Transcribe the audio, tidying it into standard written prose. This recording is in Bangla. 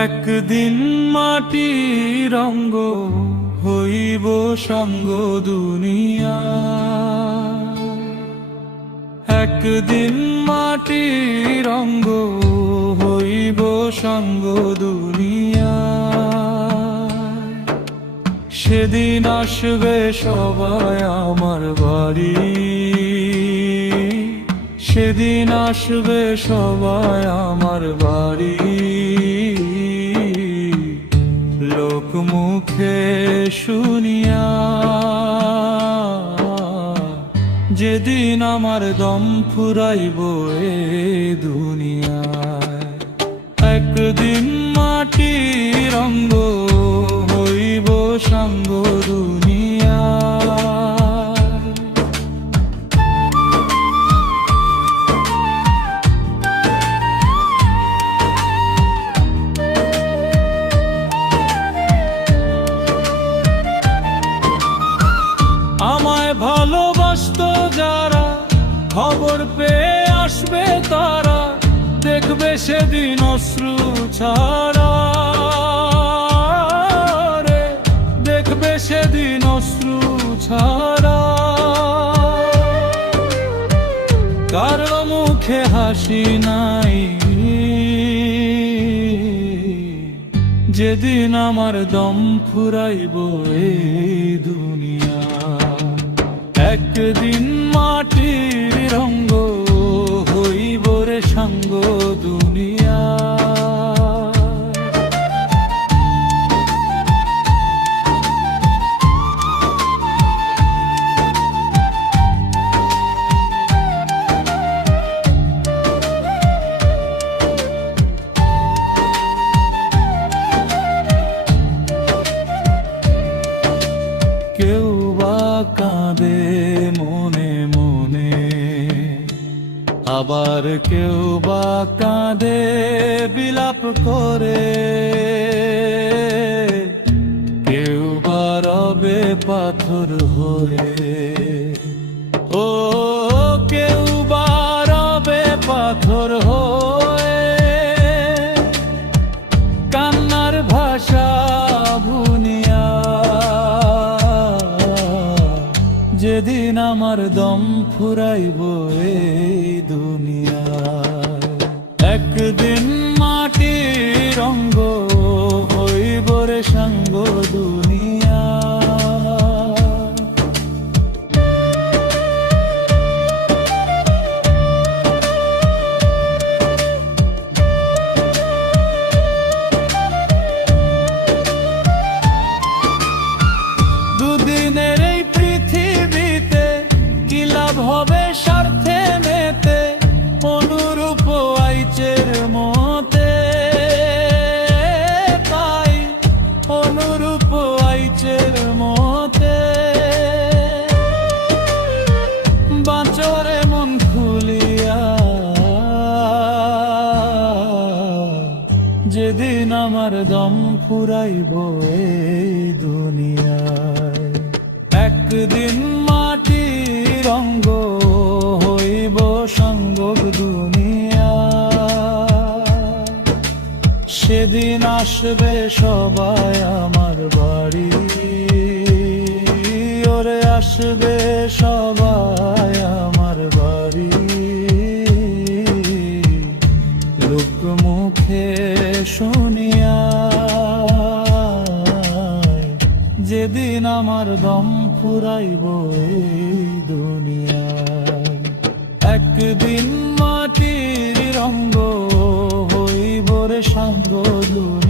একদিন মাটির অঙ্গ হইব সঙ্গ দুনিয়া। একদিন মাটির অঙ্গ হইব সঙ্গ দুনিয়া। সেদিন আসবে সবাই আমার বাড়ি, সেদিন আসবে সবাই আমার বাড়ি। লোক মুখে শুনিয়া যেদিন আমার দম ফুরাইব এ দুনিয়ায়। একদিন মাটির অঙ্গ হইব সঙ্গ দুনিয়া। আমায় ভালোবাসতো যারা, খবর পেয়ে আসবে তারা, দেখবে সেদিন অশ্রু ছাড়া রে, দেখবে সেদিন অশ্রু ছাড়া। কারো মুখে হাসি নাই যেদিন আমার দম ফুরাইব এই দুনিয়া। একদিন মাটির রঙ্গ হইব রে সঙ্গ দুনিয়া। কেউ বা কাঁদে মনে মনে, আবার কেউ বা কাঁদে বিলাপ করে। কেউ বা রবে পাথর হয়ে, ও কেউ বা রবে পাথর হয়ে। কান্নার ভাষা বুনিয়া যেদিন আমার দম ফুরাইব এই দুনিয়া। একদিন মাটির অঙ্গ হইব রে সঙ্গ দুনিয়া। দুদিনের এই পৃথিবীতে কি লাভ হবে স্বার্থে মেতে, অনুরূপ আইচের মতে তাই, অনুরূপ আইচের মতে। বাঁচরে মন খুলিয়া যেদিন আমার দম ফুরাইব এই দুনিয়ায়। একদিন মাটির অঙ্গ হইব সঙ্গ দুনিয়া। সেদিন আসবে সবাই আমার বাড়ি, ওরে আসবে সবাই আমার বাড়ি। লোক মুখে শুনিয়া যেদিন আমার দম ফুরাইব এই দুনিয়ায়। একদিন মাটির রঙ্গ হইব রে সঙ্গ দুনিয়া।